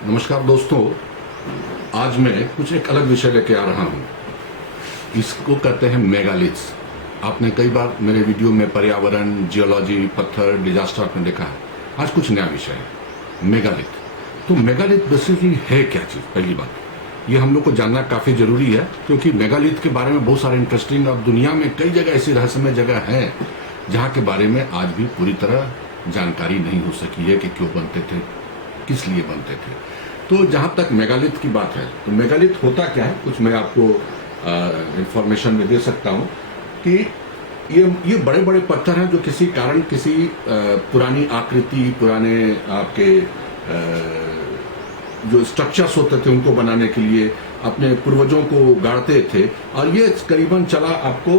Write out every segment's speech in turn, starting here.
नमस्कार दोस्तों, आज मैं कुछ एक अलग विषय लेके आ रहा हूँ। इसको कहते हैं मेगालिथ्स। आपने कई बार मेरे वीडियो में पर्यावरण, जियोलॉजी, पत्थर, डिजास्टर आपने देखा है। आज कुछ नया विषय है, मेगालिथ। तो मेगालिथ बेसिकली है क्या चीज़? पहली बात ये हम लोग को जानना काफ़ी जरूरी है, क्योंकि मेगालिथ के बारे में बहुत सारे इंटरेस्टिंग और दुनिया में कई जगह ऐसी रहस्यमय जगह है जहाँ के बारे में आज भी पूरी तरह जानकारी नहीं हो सकी है कि क्यों बनते थे, किस लिए बनते थे। तो जहाँ तक मेगालिथ की बात है, तो मेगालिथ होता क्या है, कुछ मैं आपको इंफॉर्मेशन में दे सकता हूँ कि ये बड़े बड़े पत्थर हैं जो किसी कारण किसी पुरानी आकृति, पुराने आपके जो स्ट्रक्चर्स होते थे उनको बनाने के लिए अपने पूर्वजों को गाड़ते थे। और ये करीबन चला आपको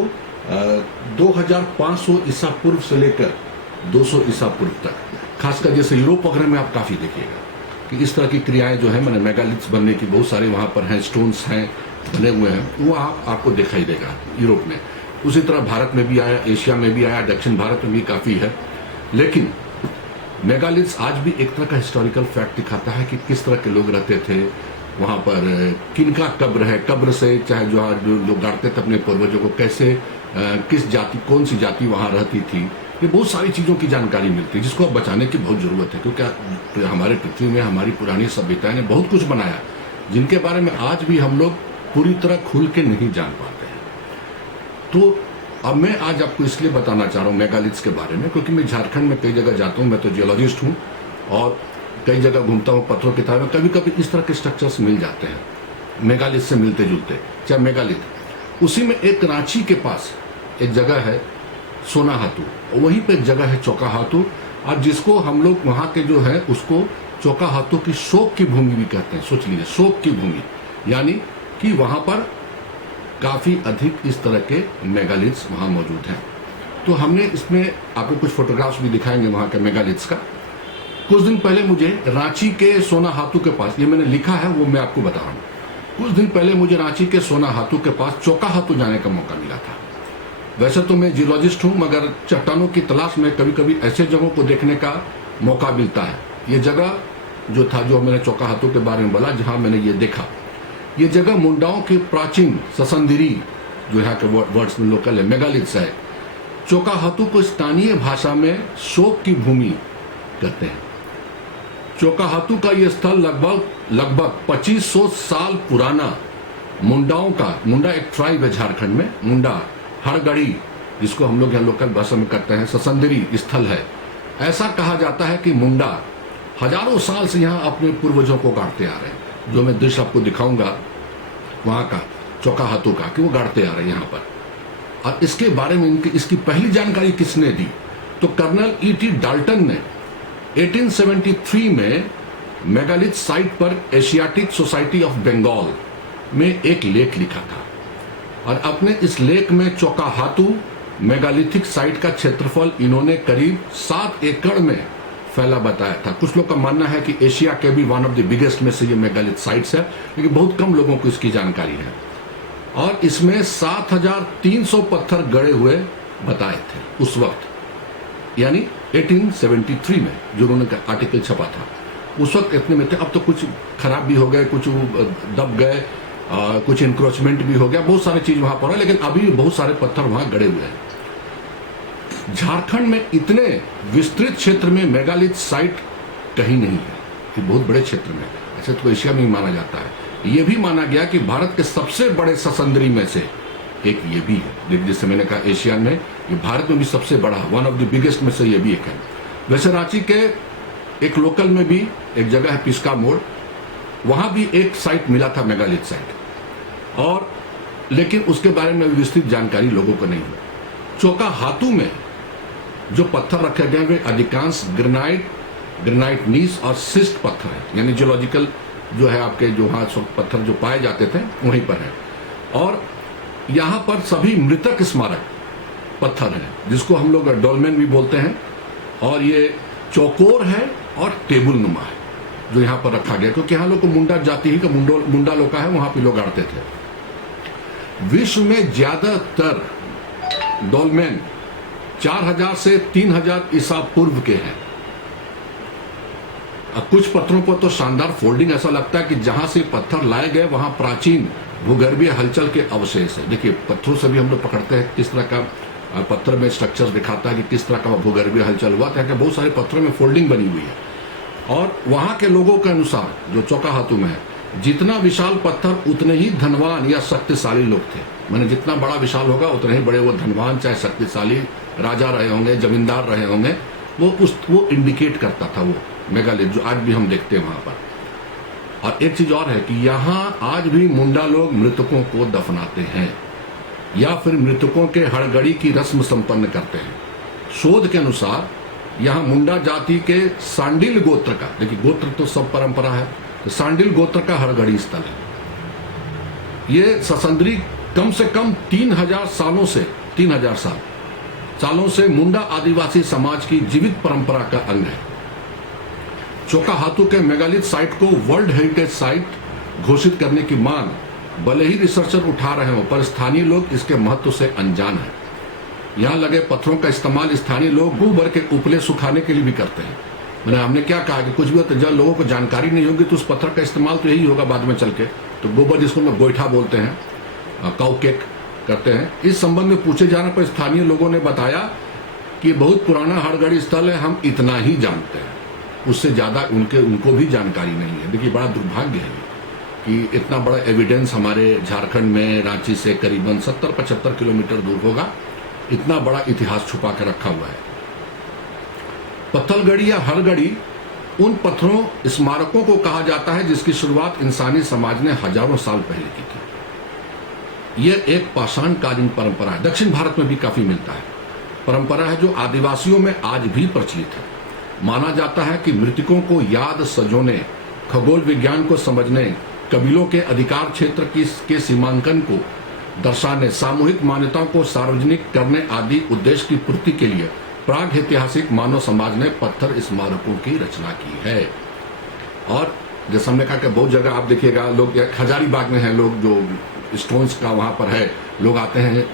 2500 ईसा पूर्व से लेकर 200 ईसा पूर्व तक। खासकर जैसे यूरोप वगैरह में आप काफ़ी देखिएगा कि इस तरह की क्रियाएं जो है, मैंने मेगालिथ्स बनने की बहुत सारे वहाँ पर हैं, स्टोन्स हैं बने हुए हैं, वो आपको दिखाई देगा यूरोप में। उसी तरह भारत में भी आया, एशिया में भी आया, दक्षिण भारत में भी काफ़ी है। लेकिन मेगालिथ्स आज भी एक तरह का हिस्टोरिकल फैक्ट दिखाता है कि किस तरह के लोग रहते थे वहाँ पर, किनका कब्र है, कब्र से चाहे जो गाड़ते थे अपने पूर्वजों को, कैसे किस जाति, कौन सी जाति वहाँ रहती थी। ये बहुत सारी चीज़ों की जानकारी मिलती है जिसको अब बचाने की बहुत ज़रूरत है, क्योंकि हमारे पृथ्वी में हमारी पुरानी सभ्यताएं ने बहुत कुछ बनाया जिनके बारे में आज भी हम लोग पूरी तरह खुल के नहीं जान पाते हैं। तो अब मैं आज आपको इसलिए बताना चाह रहा हूँ मेगालिथ्स के बारे में, क्योंकि मैं झारखंड में कई जगह जाता हूँ। मैं तो जियोलॉजिस्ट हूँ और कई जगह घूमता हूँ पत्थरों की तरह। कभी कभी इस तरह के स्ट्रक्चर्स मिल जाते हैं मेगालिथ से मिलते जुलते। चाहे मेगालिथ, उसी में एक रांची के पास एक जगह है सोनाहातू, वहीं पे एक जगह है चौकाहातू, और जिसको हम लोग वहाँ के जो है उसको चौकाहातू की शोक की भूमि भी कहते हैं। सोच लीजिए, शोक की भूमि, यानी कि वहाँ पर काफ़ी अधिक इस तरह के मेगालिथ्स वहाँ मौजूद हैं। तो हमने इसमें आपको कुछ फोटोग्राफ्स भी दिखाएंगे वहाँ के मेगालिथ्स का। कुछ दिन पहले मुझे रांची के सोनाहातू के पास, ये मैंने लिखा है वो मैं आपको बता रहा हूँ, कुछ दिन पहले मुझे रांची के सोनाहातू के पास चौकाहातू जाने का मौका मिला था। वैसे तो मैं जियोलॉजिस्ट हूँ, मगर चट्टानों की तलाश में कभी कभी ऐसे जगहों को देखने का मौका मिलता है। ये जगह जो था, जो मैंने चौकाहातू के बारे में बोला, जहाँ मैंने ये देखा, ये जगह मुंडाओं के प्राचीन ससंदरी, जो यहाँ के वर्ड्स में लोकल है, मेगालिथ्स है। चौकाहातू को स्थानीय भाषा में शोक की भूमि कहते हैं। चौकाहातू का ये स्थल लगभग 2500 साल पुराना मुंडाओं का, मुंडा एक ट्राइब है झारखंड में, मुंडा हड़गड़ी जिसको हम लोग यहाँ लोकल भाषा में कहते हैं, ससंदरी स्थल है। ऐसा कहा जाता है कि मुंडा हजारों साल से यहाँ अपने पूर्वजों को गाड़ते आ रहे हैं। जो मैं दृश्य आपको दिखाऊंगा वहाँ का चौकाहातू का, कि वो गाड़ते आ रहे हैं यहाँ पर। और इसके बारे में इसकी पहली जानकारी किसने दी? तो कर्नल E.T. डाल्टन ने 1873 में मेगालिथ साइट पर एशियाटिक सोसाइटी ऑफ बंगाल में एक लेख लिखा था, और अपने इस लेख में चौकाहातू मेगालिथिक साइट का क्षेत्रफल इन्होंने करीब 7 एकड़ में फैला बताया था। कुछ लोग का मानना है कि एशिया के भी वन ऑफ द बिगेस्ट में से ये मेगालिथ साइट्स है, लेकिन बहुत कम लोगों को इसकी जानकारी है। और इसमें 7300 पत्थर गड़े हुए बताए थे उस वक्त, यानी 1873 में जो उन्होंने आर्टिकल छपा था, उस वक्त इतने में थे। अब तो कुछ खराब भी हो गए, कुछ दब गए, कुछ इंक्रोचमेंट भी हो गया, बहुत सारी चीज वहां पर है, लेकिन अभी बहुत सारे पत्थर वहां गड़े हुए हैं। झारखंड में इतने विस्तृत क्षेत्र में मेगालिथ साइट कहीं नहीं है, ये बहुत बड़े क्षेत्र में। ऐसे तो एशिया में ही माना जाता है। ये भी माना गया कि भारत के सबसे बड़े ससंदरी में से एक ये भी है। जैसे मैंने कहा एशिया में, ये भारत में भी सबसे बड़ा, वन ऑफ द बिगेस्ट में से ये भी एक है। वैसे रांची के एक लोकल में भी एक जगह है पिस्का मोड़, वहां भी एक साइट मिला था मेगालिथ साइट, और लेकिन उसके बारे में विस्तृत जानकारी लोगों को नहीं है। चौकाहातू में जो पत्थर रखे गए वे अधिकांश ग्रेनाइट नीस और सिस्ट पत्थर है, यानी जियोलॉजिकल जो है आपके, जो वहाँ पत्थर जो पाए जाते थे वहीं पर है। और यहाँ पर सभी मृतक स्मारक पत्थर हैं, जिसको हम लोग डोलमेन भी बोलते हैं, और ये चौकोर है और टेबल नुमा है जो यहाँ पर रखा गया, क्योंकि यहाँ लोग को मुंडा जाति ही का मुंडा लोग का है, वहां पे लोग गाड़ते थे। विश्व में ज्यादातर डोलमेन 4000 से 3000 ईसा पूर्व के हैं। अब कुछ पत्थरों पर तो शानदार फोल्डिंग, ऐसा लगता है कि जहां से पत्थर लाए गए वहां प्राचीन भूगर्भीय हलचल के अवशेष है। देखिए पत्थरों से भी हम लोग पकड़ते हैं किस तरह का पत्थर में स्ट्रक्चर दिखाता है कि किस तरह का भूगर्भीय हलचल हुआ था, कि बहुत सारे पत्थरों में फोल्डिंग बनी हुई है। और वहां के लोगों के अनुसार जो चौकाहातू में है, जितना विशाल पत्थर उतने ही धनवान या शक्तिशाली लोग थे। मैंने जितना बड़ा विशाल होगा उतने ही बड़े वो धनवान, चाहे शक्तिशाली राजा रहे होंगे, जमींदार रहे होंगे, वो इंडिकेट करता था वो मेगालिथ, जो आज भी हम देखते हैं वहां पर। और एक चीज और है कि यहाँ आज भी मुंडा लोग मृतकों को दफनाते हैं या फिर मृतकों के हड़गड़ी की रस्म संपन्न करते हैं। शोध के अनुसार यहाँ मुंडा जाति के सांडिल गोत्र का, देखिए गोत्र तो सब परंपरा है, तो सांडिल गोत्र का हड़गड़ी स्थल है। ये ससंद्री कम से कम 3000 सालों से 3000 सालों से मुंडा आदिवासी समाज की जीवित परंपरा का अंग है। चौकाहातू के मेगालिथ साइट को वर्ल्ड हेरिटेज साइट घोषित करने की मांग भले ही रिसर्चर उठा रहे हो, पर स्थानीय लोग इसके महत्व से अनजान हैं। यहाँ लगे पत्थरों का इस्तेमाल स्थानीय लोग गोबर के उपले सुखाने के लिए भी करते हैं। मैंने हमने क्या कहा कि कुछ भी होता है, जब लोगों को जानकारी नहीं होगी तो उस पत्थर का इस्तेमाल तो यही होगा बाद में चल के। तो गोबर जिसको लोग गोईठा बोलते हैं, काउ केक करते हैं। इस संबंध में पूछे जाने पर स्थानीय लोगों ने बताया कि बहुत पुराना हड़गड़ी स्थल है, हम इतना ही जानते हैं, उससे ज्यादा उनको भी जानकारी नहीं है। देखिए बड़ा दुर्भाग्य है कि इतना बड़ा एविडेंस हमारे झारखंड में रांची से करीबन 70-75 किलोमीटर दूर होगा, इतना बड़ा इतिहास छुपा के रखा हुआ है। पत्थलगड़ी या हड़गड़ी उन पत्थरों स्मारकों को कहा जाता है जिसकी शुरुआत इंसानी समाज ने हजारों साल पहले की थी। यह एक पाषाण कालीन परंपरा है, दक्षिण भारत में भी काफी मिलता है। परंपरा है जो आदिवासियों में आज भी प्रचलित है। माना जाता है कि मृतकों को याद सजोने, खगोल विज्ञान को समझने, कबीलों के अधिकार क्षेत्र के सीमांकन को दर्शाने, सामूहिक मान्यताओं को सार्वजनिक करने आदि उद्देश्य की पूर्ति के लिए प्राग ऐतिहासिक मानव समाज ने पत्थर स्मारकों की रचना की है। और जैसे हमने कहा कि बहुत जगह आप देखिएगा, लोग हजारीबाग में है, लोग जो स्टोन्स का वहां पर है, लोग आते हैं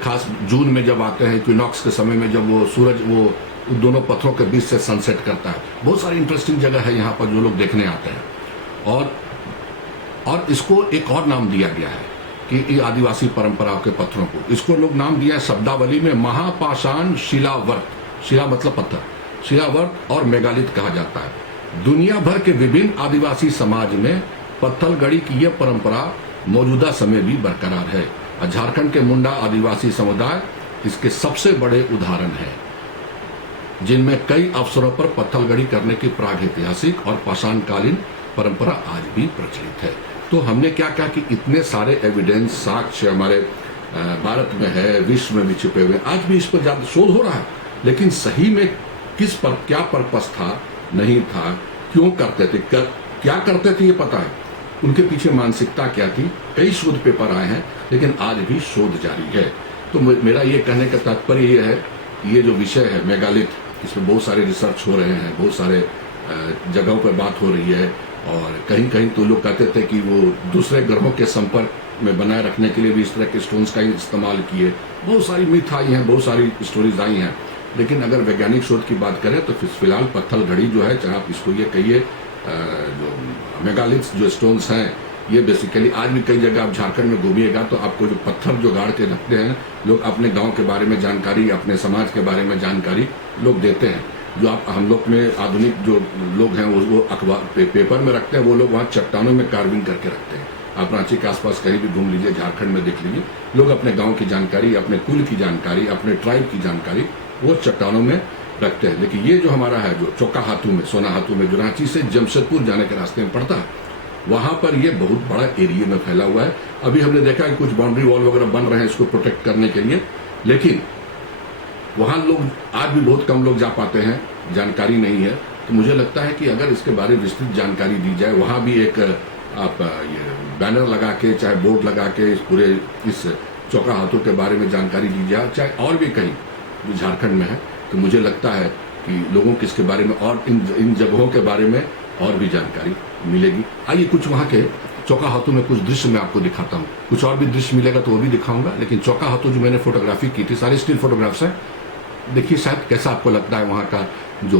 खास जून में जब आते हैं, इक्विनॉक्स के समय में, जब वो सूरज वो दोनों पत्थरों के बीच से सनसेट करता है। बहुत सारी इंटरेस्टिंग जगह है यहाँ पर जो लोग देखने आते हैं। और इसको एक और नाम दिया गया है कि ये आदिवासी परंपराओं के पत्थरों को, इसको लोग नाम दिया है शब्दावली में महापाषाण शिलावर्त, शिला मतलब पत्थर, शिलावर्त और मेगालिथ कहा जाता है। दुनिया भर के विभिन्न आदिवासी समाज में पत्थलगड़ी की यह परंपरा मौजूदा समय भी बरकरार है। और झारखंड के मुंडा आदिवासी समुदाय इसके सबसे बड़े उदाहरण है, जिनमें कई अवसरों पर पत्थलगड़ी करने की प्रागैतिहासिक और पाषाणकालीन परंपरा आज भी प्रचलित है। तो हमने क्या कहा कि इतने सारे एविडेंस, साक्ष्य हमारे भारत में है, विश्व में भी छिपे हुए, आज भी इस पर ज्यादा शोध हो रहा है, लेकिन सही में किस पर क्या पर्पस था, नहीं था, क्यों करते थे, क्या करते थे ये पता है, उनके पीछे मानसिकता क्या थी। कई शोध पेपर आए हैं, लेकिन आज भी शोध जारी है। तो मेरा ये कहने का तात्पर्य ये है, ये जो विषय है मेगालिथ, इसमें बहुत सारे रिसर्च हो रहे हैं, बहुत सारे जगहों पर बात हो रही है। और कहीं कहीं तो लोग कहते थे कि वो दूसरे ग्रहों के संपर्क में बनाए रखने के लिए भी इस तरह के स्टोन्स का इस्तेमाल किए। बहुत सारी मिथ आई हैं, बहुत सारी स्टोरीज आई हैं, लेकिन अगर वैज्ञानिक शोध की बात करें तो फिलहाल पत्थलगड़ी जो है, चाहे आप इसको ये कहिए, जो मेगालिथ्स जो स्टोन्स हैं, ये बेसिकली आज भी कई जगह आप झारखंड में घूमिएगा तो आपको जो पत्थर जो गाड़ के रखते हैं, लोग अपने गांव के बारे में जानकारी, अपने समाज के बारे में जानकारी लोग देते हैं। जो आप हम लोग में आधुनिक जो लोग हैं वो अखबार पेपर में रखते हैं, वो लोग वहाँ चट्टानों में कार्विंग करके रखते हैं। आप रांची के आसपास कहीं भी घूम लीजिए, झारखंड में देख लीजिए, लोग अपने गाँव की जानकारी, अपने कुल की जानकारी, अपने ट्राइब की जानकारी वो चट्टानों में रखते हैं। लेकिन ये जो हमारा है, जो चौकाहातू में, सोनाहातू में, जो रांची से जमशेदपुर जाने के रास्ते में पड़ता है, वहां पर ये बहुत बड़ा एरिया में फैला हुआ है। अभी हमने देखा कि कुछ बाउंड्री वॉल वगैरह बन रहे हैं इसको प्रोटेक्ट करने के लिए, लेकिन वहां लोग आज भी बहुत कम लोग जा पाते हैं, जानकारी नहीं है। तो मुझे लगता है कि अगर इसके बारे में विस्तृत जानकारी दी जाए, वहां भी एक आप ये बैनर लगा के, चाहे बोर्ड लगा के, इस पूरे इस चौकाहातू के बारे में जानकारी दी जाए, चाहे और भी कहीं जो झारखंड में है, तो मुझे लगता है कि लोगों को इसके बारे में और इन जगहों के बारे में और भी जानकारी मिलेगी। आइए कुछ वहाँ के चौकाहातू में कुछ दृश्य मैं आपको दिखाता हूँ। कुछ और भी दृश्य मिलेगा तो वो भी दिखाऊंगा, लेकिन चौकाहातू जो मैंने फोटोग्राफी की थी, सारी स्टिल फोटोग्राफ्स हैं। देखिए शायद कैसा आपको लगता है वहाँ का जो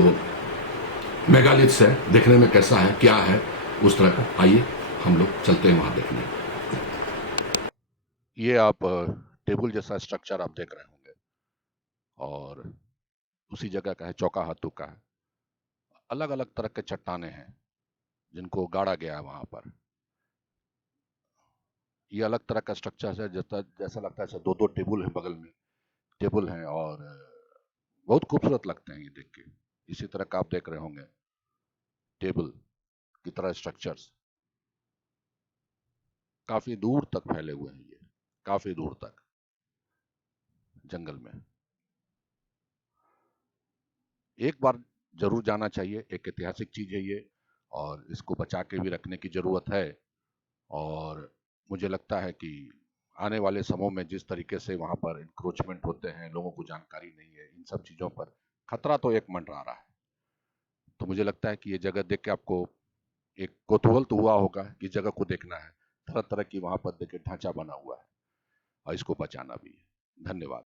मेगालिथ्स है, देखने में कैसा है, क्या है, उस तरह का। आइए हम लोग चलते हैं वहां देखने। ये आप टेबल जैसा स्ट्रक्चर आप देख रहे होंगे, और उसी जगह का है, चौका हाथू का है। अलग अलग तरह के चट्टाने हैं जिनको गाड़ा गया है वहां पर। ये अलग तरह का स्ट्रक्चर है, जैसा जैसा लगता है जैसे दो दो टेबल है बगल में, टेबल हैं, और बहुत खूबसूरत लगते हैं ये देख के। इसी तरह का आप देख रहे होंगे टेबल की तरह स्ट्रक्चर्स काफी दूर तक फैले हुए हैं, ये काफी दूर तक जंगल में। एक बार जरूर जाना चाहिए, एक ऐतिहासिक चीज है ये, और इसको बचा के भी रखने की जरूरत है। और मुझे लगता है कि आने वाले समयों में जिस तरीके से वहां पर इंक्रोचमेंट होते हैं, लोगों को जानकारी नहीं है इन सब चीजों पर, खतरा तो एक मंडरा रहा है। तो मुझे लगता है कि ये जगह देख के आपको एक कौतूहल तो हुआ होगा कि जगह को देखना है। तरह तरह की वहां पर देखिए ढांचा बना हुआ है, और इसको बचाना भी है। धन्यवाद।